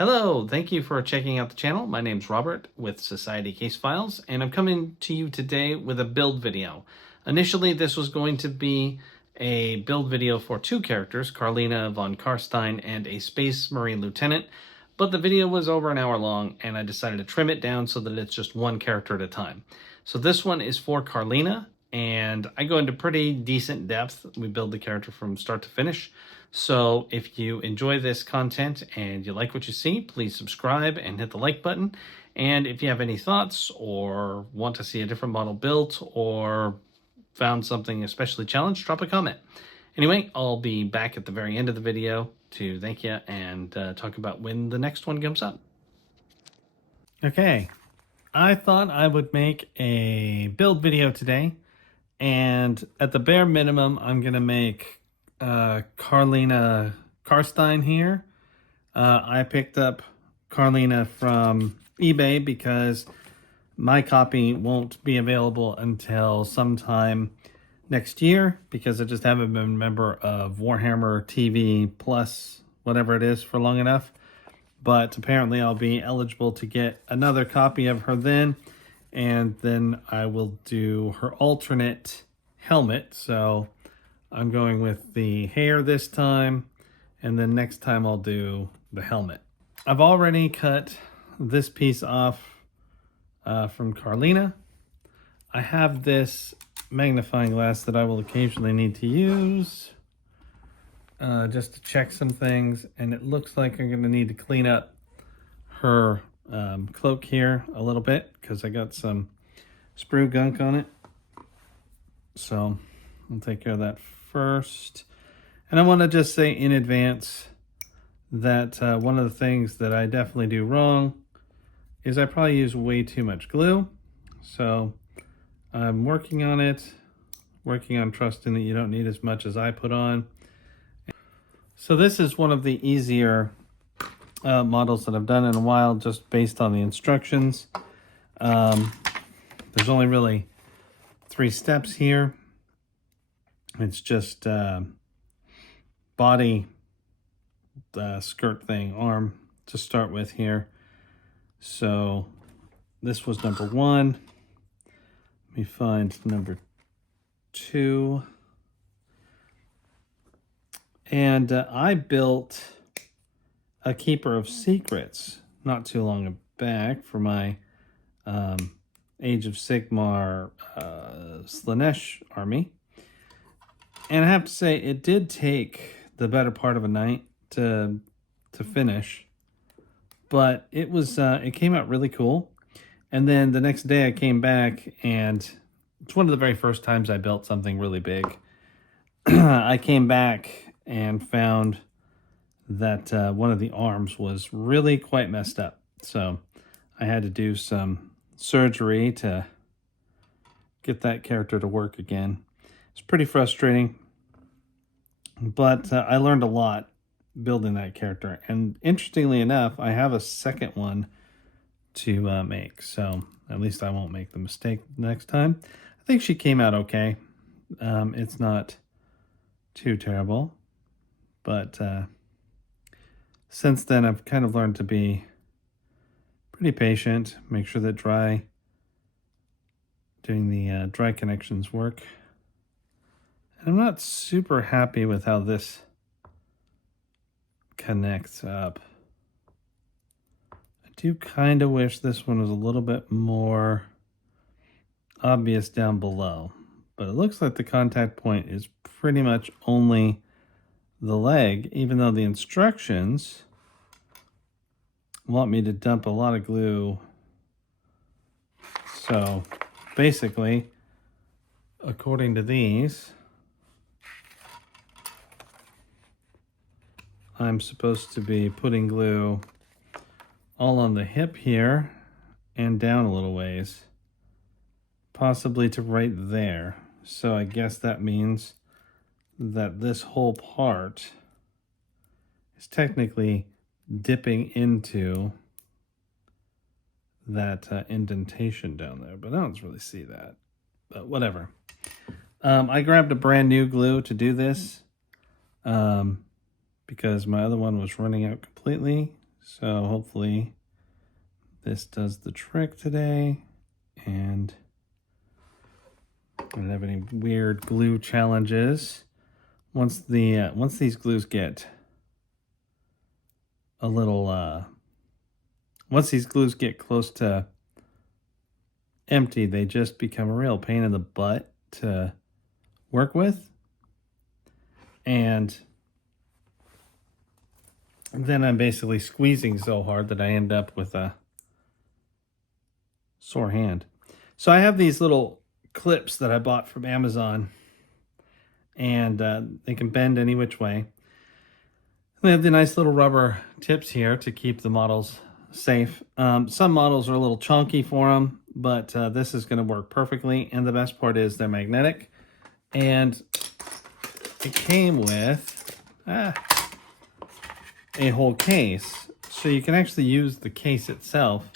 Hello, thank you for checking out the channel. My name's Robert with Society Case Files, and I'm coming to you today with a build video. Initially, this was going to be a build video for two characters, Karlina von Carstein and a Space Marine Lieutenant, but the video was over an hour long, and I decided to trim it down so that it's just one character at a time. So this one is for Karlina, and I go into pretty decent depth. We build the character from start to finish. So if you enjoy this content and you like what you see, please subscribe and hit the like button. And if you have any thoughts or want to see a different model built or found something especially challenged, drop a comment. Anyway, I'll be back at the very end of the video to thank you and talk about when the next one comes up. Okay, I thought I would make a build video today, and at the bare minimum, I'm going to make Karlina Carstein here. I picked up Karlina from eBay because my copy won't be available until sometime next year because I just haven't been a member of Warhammer TV Plus, whatever it is, for long enough. But apparently I'll be eligible to get another copy of her then, and then I will do her alternate helmet. So I'm going with the hair this time, and then next time I'll do the helmet. I've already cut this piece off from Karlina. I have this magnifying glass that I will occasionally need to use just to check some things, and it looks like I'm going to need to clean up her cloak here a little bit because I got some sprue gunk on it. So I'll take care of that first. And I want to just say in advance that one of the things that I definitely do wrong is I probably use way too much glue. So I'm working on it, working on trusting that you don't need as much as I put on. So this is one of the easier models that I've done in a while, just based on the instructions. There's only really 3 steps here. It's just body, skirt thing, arm to start with here. So this was number 1. Let me find number 2. And I built a Keeper of Secrets not too long back for my Age of Sigmar Slaanesh army. And I have to say, it did take the better part of a night to finish, but it was it came out really cool. And then the next day I came back, and it's one of the very first times I built something really big. I came back and found that one of the arms was really quite messed up. So I had to do some surgery to get that character to work again. It's pretty frustrating, but I learned a lot building that character. And interestingly enough, I have a second one to make, so at least I won't make the mistake next time. I think she came out okay. It's not too terrible, but since then I've kind of learned to be pretty patient, make sure that doing the dry connections work. I'm not super happy with how this connects up. I do kind of wish this one was a little bit more obvious down below, but it looks like the contact point is pretty much only the leg, even though the instructions want me to dump a lot of glue. So basically, according to these, I'm supposed to be putting glue all on the hip here and down a little ways, possibly to right there. So I guess that means that this whole part is technically dipping into that indentation down there, but I don't really see that, but whatever. I grabbed a brand new glue to do this because my other one was running out completely. So hopefully this does the trick today, and I don't have any weird glue challenges. Once these glues get a little, once these glues get close to empty, they just become a real pain in the butt to work with. And then I'm basically squeezing so hard that I end up with a sore hand. So I have these little clips that I bought from Amazon, and they can bend any which way. They have the nice little rubber tips here to keep the models safe. Some models are a little chunky for them, but this is going to work perfectly. And the best part is they're magnetic, and it came with a whole case, so you can actually use the case itself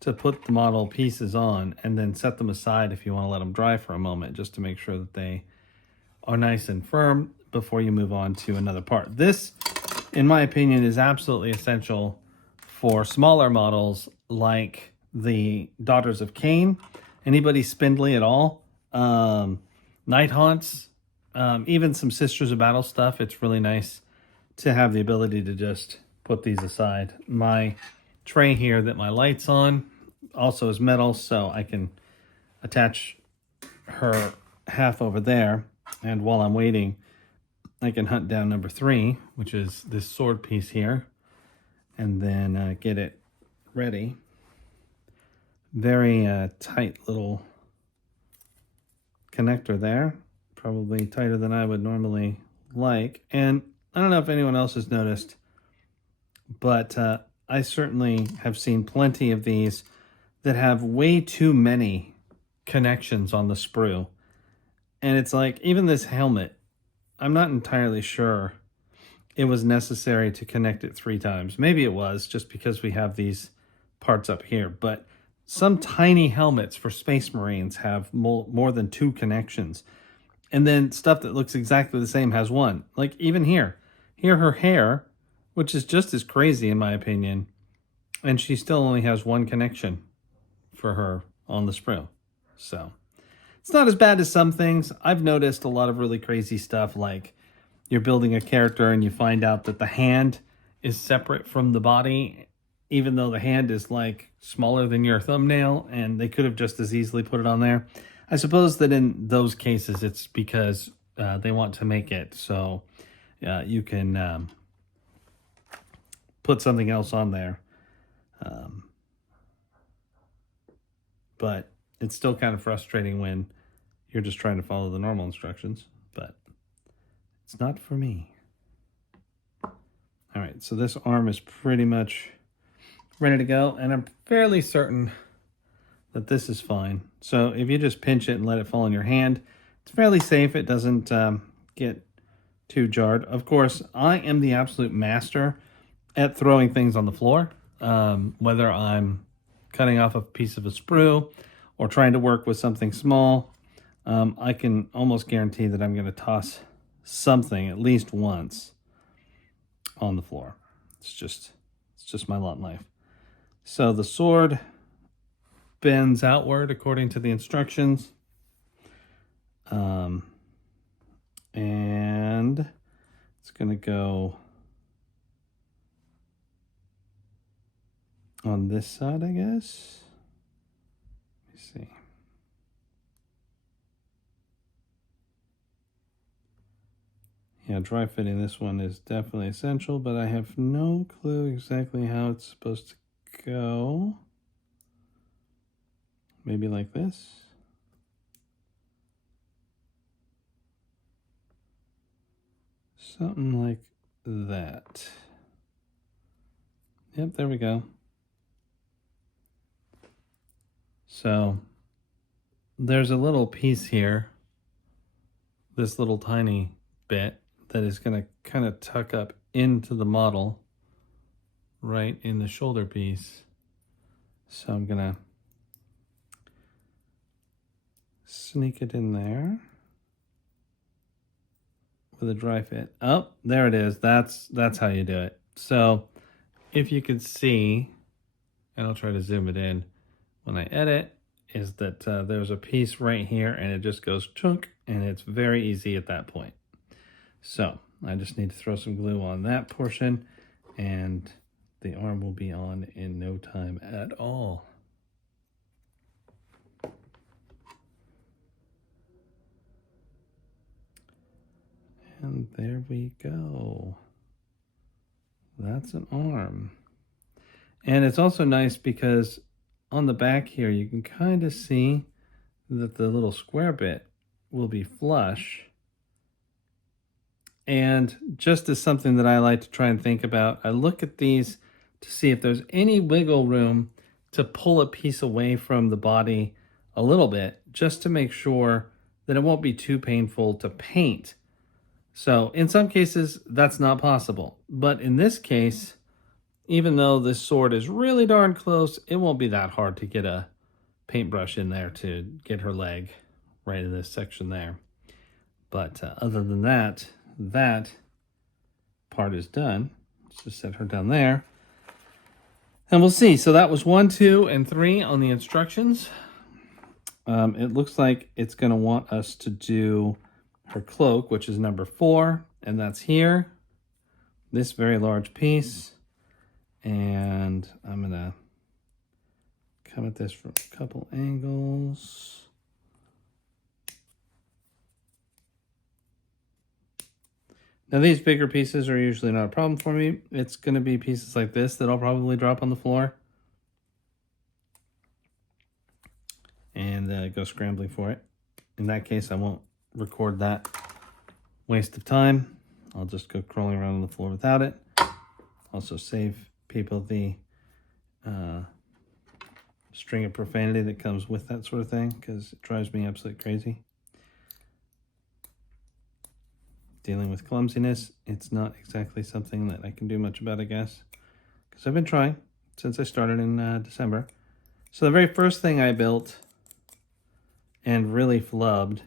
to put the model pieces on and then set them aside if you want to let them dry for a moment, just to make sure that they are nice and firm before you move on to another part. This, in my opinion, is absolutely essential for smaller models like the Daughters of Cain, anybody spindly at all, Night Haunts, even some Sisters of Battle stuff. It's really nice to have the ability to just put these aside. My tray here that my light's on also is metal, so I can attach her half over there, and while I'm waiting, I can hunt down number 3, which is this sword piece here, and then get it ready. Very tight little connector there, probably tighter than I would normally like. And I don't know if anyone else has noticed, but I certainly have seen plenty of these that have way too many connections on the sprue. And it's like, even this helmet, I'm not entirely sure it was necessary to connect it 3 times. Maybe it was, just because we have these parts up here. But some tiny helmets for Space Marines have more than 2 connections. And then stuff that looks exactly the same has 1. Like even here. Here her hair, which is just as crazy in my opinion, and she still only has 1 connection for her on the sprue. So it's not as bad as some things. I've noticed a lot of really crazy stuff, like you're building a character and you find out that the hand is separate from the body, even though the hand is like smaller than your thumbnail, and they could have just as easily put it on there. I suppose that in those cases it's because they want to make it so you can put something else on there. But it's still kind of frustrating when you're just trying to follow the normal instructions, but it's not for me. All right, so this arm is pretty much ready to go, and I'm fairly certain that this is fine. So if you just pinch it and let it fall in your hand, it's fairly safe. It doesn't get too jarred. Of course, I am the absolute master at throwing things on the floor, whether I'm cutting off a piece of a sprue or trying to work with something small. I can almost guarantee that I'm going to toss something at least once on the floor. It's just my lot in life. So the sword bends outward according to the instructions. And it's going to go on this side, I guess. Let me see. Yeah, dry fitting this one is definitely essential, but I have no clue exactly how it's supposed to go. Maybe like this. Something like that. Yep, there we go. So there's a little piece here, this little tiny bit, that is going to kind of tuck up into the model right in the shoulder piece. So I'm going to sneak it in there with a dry fit. Oh, there it is. That's how you do it. So if you could see, and I'll try to zoom it in when I edit, is that there's a piece right here and it just goes chunk, and it's very easy at that point. So I just need to throw some glue on that portion and the arm will be on in no time at all. And there we go. That's an arm. And it's also nice because on the back here, you can kind of see that the little square bit will be flush. And just as something that I like to try and think about, I look at these to see if there's any wiggle room to pull a piece away from the body a little bit, just to make sure that it won't be too painful to paint. So in some cases, that's not possible. But in this case, even though this sword is really darn close, it won't be that hard to get a paintbrush in there to get her leg right in this section there. But other than that, that part is done. Let's just set her down there. And we'll see. So that was 1, 2, and 3 on the instructions. It looks like it's going to want us to do her cloak, which is number 4, and that's here. This very large piece. And I'm going to come at this from a couple angles. Now these bigger pieces are usually not a problem for me. It's going to be pieces like this that I'll probably drop on the floor and go scrambling for it. In that case, I won't record that waste of time. I'll just go crawling around on the floor without it. Also save people the string of profanity that comes with that sort of thing, because it drives me absolutely crazy. Dealing with clumsiness, it's not exactly something that I can do much about, I guess, because I've been trying since I started in December. So the very first thing I built and really flubbed.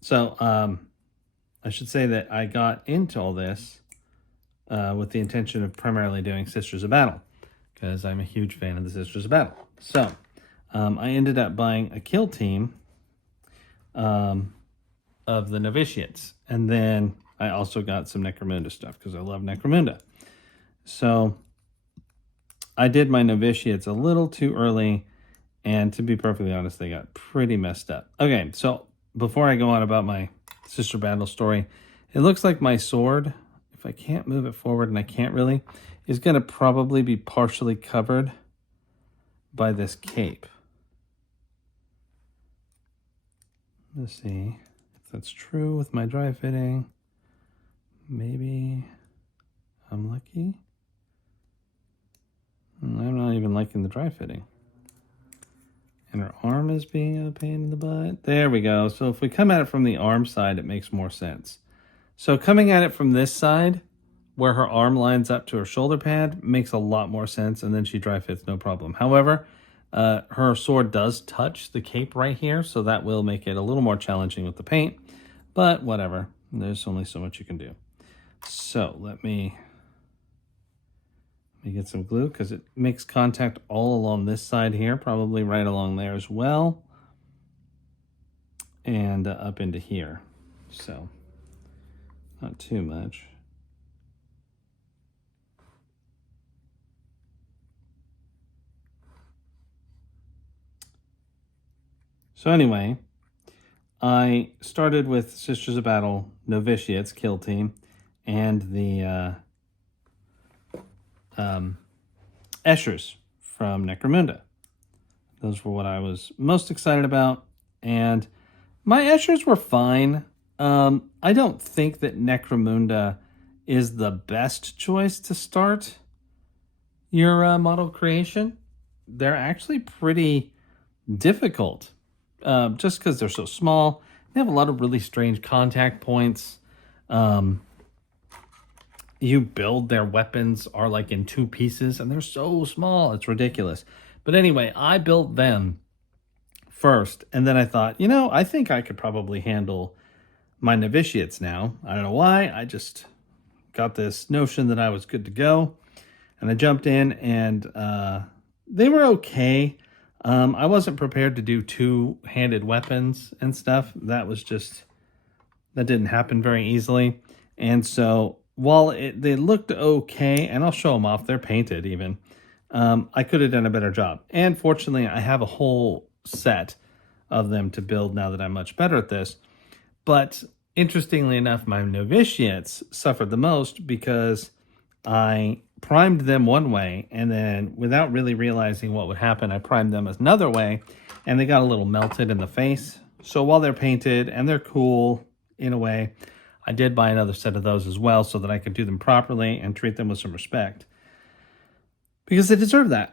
So I should say that I got into all this with the intention of primarily doing Sisters of Battle, because I'm a huge fan of the Sisters of Battle. So I ended up buying a kill team of the novitiates, and then I also got some Necromunda stuff because I love Necromunda. So I did my novitiates a little too early, and to be perfectly honest, they got pretty messed up. Okay, so before I go on about my Sister Battle story, it looks like my sword, if I can't move it forward, and I can't really, is going to probably be partially covered by this cape. Let's see if that's true with my dry fitting. Maybe I'm lucky. I'm not even liking the dry fitting. And her arm is being a pain in the butt. There we go. So if we come at it from the arm side, it makes more sense. So coming at it from this side, where her arm lines up to her shoulder pad, makes a lot more sense, and then she dry fits no problem. However, her sword does touch the cape right here, so that will make it a little more challenging with the paint, but whatever. There's only so much you can do. So let me get some glue, because it makes contact all along this side here, probably right along there as well, and up into here. So not too much. So anyway, I started with Sisters of Battle, Novitiates, Kill Team, and the Eschers from Necromunda. Those were what I was most excited about, and my Eschers were fine. I don't think that Necromunda is the best choice to start your model creation. They're actually pretty difficult. Just because they're so small. They have a lot of really strange contact points. You build their weapons are like in 2 pieces, and they're so small. It's ridiculous. But anyway, I built them first, and then I thought, you know, I think I could probably handle my novitiates now. I don't know why. I just got this notion that I was good to go. And I jumped in, and they were okay. I wasn't prepared to do two-handed weapons and stuff. That didn't happen very easily. And so while they looked okay, and I'll show them off, they're painted even, I could have done a better job. And fortunately, I have a whole set of them to build now that I'm much better at this. But interestingly enough, my novitiates suffered the most because I primed them one way, and then without really realizing what would happen, I primed them another way, and they got a little melted in the face. So while they're painted and they're cool in a way, I did buy another set of those as well so that I could do them properly and treat them with some respect, because they deserve that.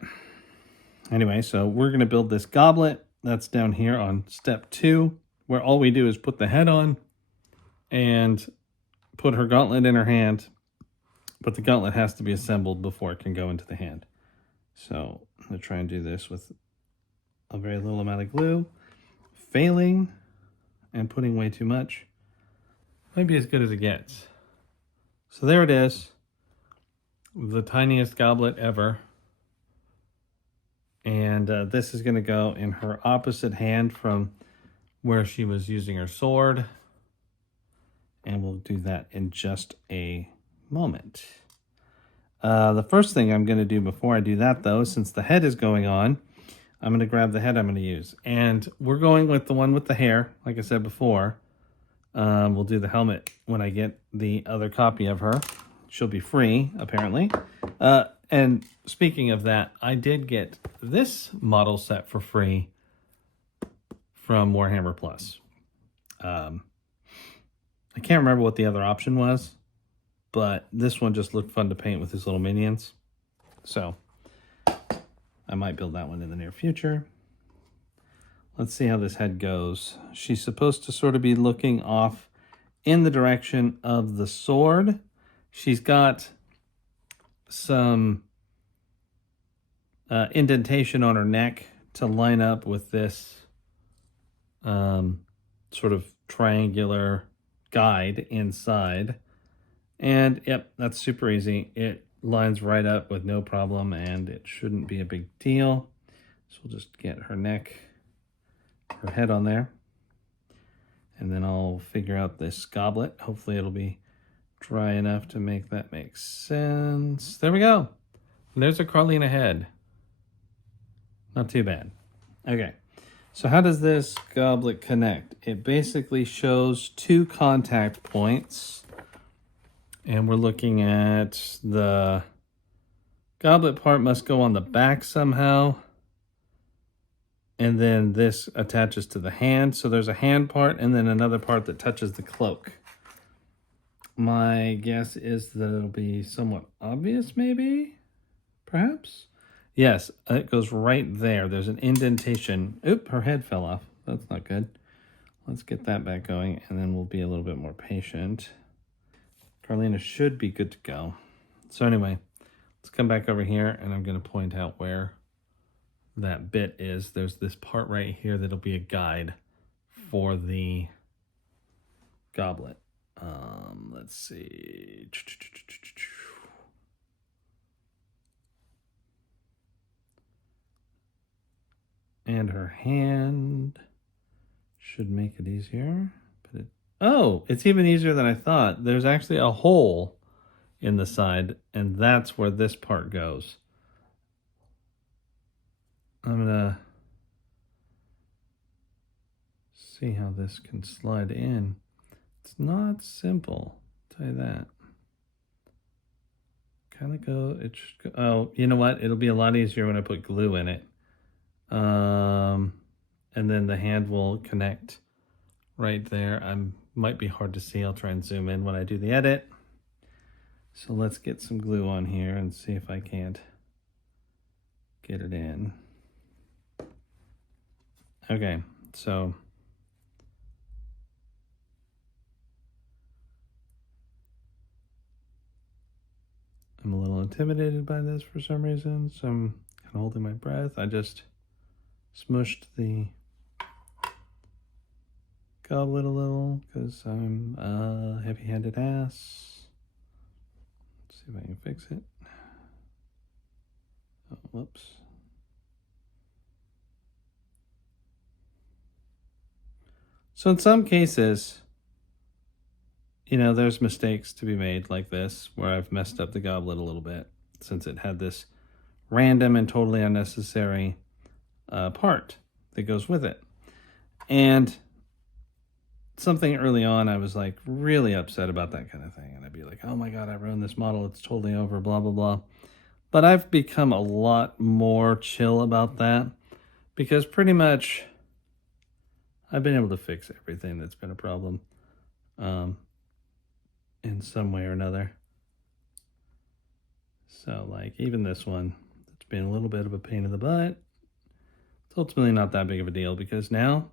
Anyway, so we're going to build this goblet. That's down here on step 2, where all we do is put the head on and put her gauntlet in her hand. But the gauntlet has to be assembled before it can go into the hand. So I'm going to try and do this with a very little amount of glue. Failing and putting way too much. Might be as good as it gets. So there it is. The tiniest goblet ever. And this is going to go in her opposite hand from where she was using her sword. And we'll do that in just a moment. The first thing I'm going to do before I do that, though, since the head is going on, I'm going to grab the head I'm going to use. And we're going with the one with the hair, like I said before. We'll do the helmet when I get the other copy of her. She'll be free, apparently. And speaking of that, I did get this model set for free from Warhammer Plus. I can't remember what the other option was, but this one just looked fun to paint with his little minions. So I might build that one in the near future. Let's see how this head goes. She's supposed to sort of be looking off in the direction of the sword. She's got some indentation on her neck to line up with this sort of triangular guide inside. And yep, that's super easy. It lines right up with no problem, and it shouldn't be a big deal. So we'll just get her neck, her head on there, and then I'll figure out this goblet. Hopefully it'll be dry enough to make that make sense. There we go. There's a Karlina head. Not too bad. Okay, so how does this goblet connect? It basically shows 2 contact points, and we're looking at the goblet part must go on the back somehow, and then this attaches to the hand. So there's a hand part and then another part that touches the cloak. My guess is that it'll be somewhat obvious, maybe? Perhaps? Yes, it goes right there. There's an indentation. Oop, her head fell off. That's not good. Let's get that back going, and then we'll be a little bit more patient. Karlina should be good to go. So anyway, let's come back over here, and I'm going to point out where that bit is. There's this part right here that'll be a guide for the goblet. Let's see. And her hand should make it easier. But oh, it's even easier than I thought. There's actually a hole in the side, and that's where this part goes. I'm gonna see how this can slide in. It's not simple, I'll tell you that. Kind of go, it should go, oh, you know what? It'll be a lot easier when I put glue in it. And then the hand will connect right there. Might be hard to see. I'll try and zoom in when I do the edit. So let's get some glue on here and see if I can't get it in. Okay, so I'm a little intimidated by this for some reason, so I'm kind of holding my breath. I just smushed the goblet a little because I'm a heavy-handed ass. Let's see if I can fix it. whoops. So in some cases, you know, there's mistakes to be made like this, where I've messed up the goblet a little bit, since it had this random and totally unnecessary part that goes with it. And something early on, I was like really upset about that kind of thing. And I'd be like, oh my God, I ruined this model. It's totally over, blah, blah, blah. But I've become a lot more chill about that, because pretty much I've been able to fix everything that's been a problem in some way or another. So like even this one, it's been a little bit of a pain in the butt. It's ultimately not that big of a deal, because now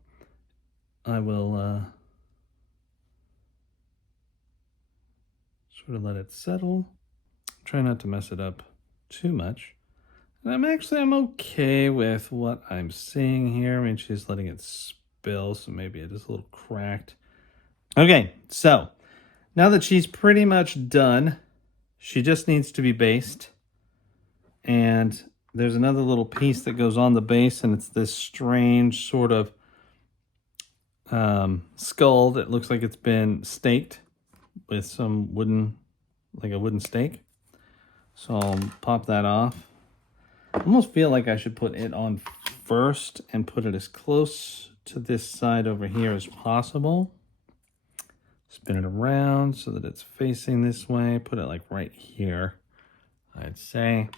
I will sort of let it settle. Try not to mess it up too much. And I'm okay with what I'm seeing here. I mean, she's letting it spill, so maybe it is a little cracked. Okay, so now that she's pretty much done, she just needs to be based. And there's another little piece that goes on the base, and it's this strange sort of skull that looks like it's been staked with some wooden, like a wooden stake. So I'll pop that off. I almost feel like I should put it on first and put it as close to this side over here as possible. Spin it around so that it's facing this way. Put it like right here, I'd say.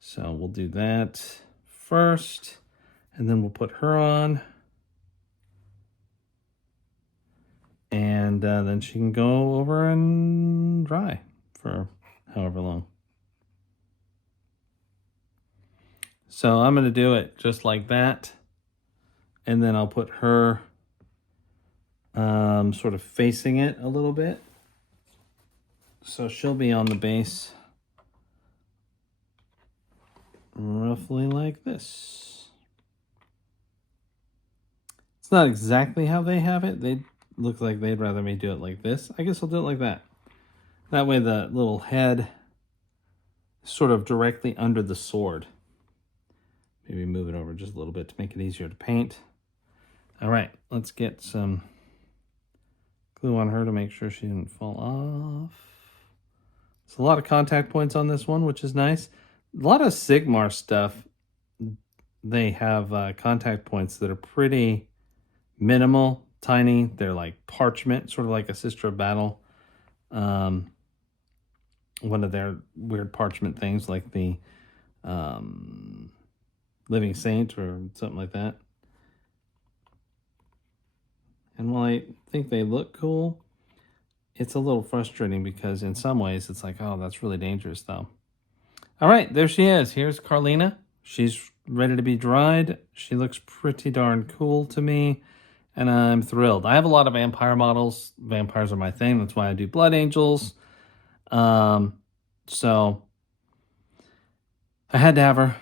So we'll do that first, and then we'll put her on. And then she can go over and dry for however long. So I'm going to do it just like that. And then I'll put her sort of facing it a little bit. So she'll be on the base roughly like this. It's not exactly how they have it. They look like they'd rather me do it like this. I guess I'll do it like that. That way the little head is sort of directly under the sword. Maybe move it over just a little bit to make it easier to paint. All right, let's get some glue on her to make sure she didn't fall off. There's a lot of contact points on this one, which is nice. A lot of Sigmar stuff, they have contact points that are pretty minimal, tiny. They're like parchment, sort of like a Sister of Battle. One of their weird parchment things, like the Living Saint or something like that. And while I think they look cool, it's a little frustrating because in some ways it's like, oh, that's really dangerous though. All right, there she is. Here's Karlina. She's ready to be dried. She looks pretty darn cool to me, and I'm thrilled. I have a lot of vampire models. Vampires are my thing. That's why I do Blood Angels. So I had to have her.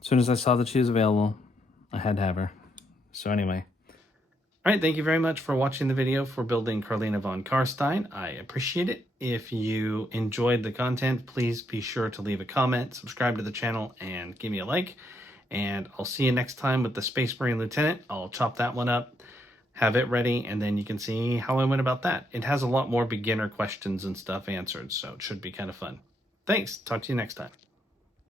As soon as I saw that she was available, I had to have her. So anyway. All right, thank you very much for watching the video for building Karlina von Carstein. I appreciate it. If you enjoyed the content, please be sure to leave a comment, subscribe to the channel, and give me a like. And I'll see you next time with the Space Marine Lieutenant. I'll chop that one up, have it ready, and then you can see how I went about that. It has a lot more beginner questions and stuff answered, so it should be kind of fun. Thanks. Talk to you next time.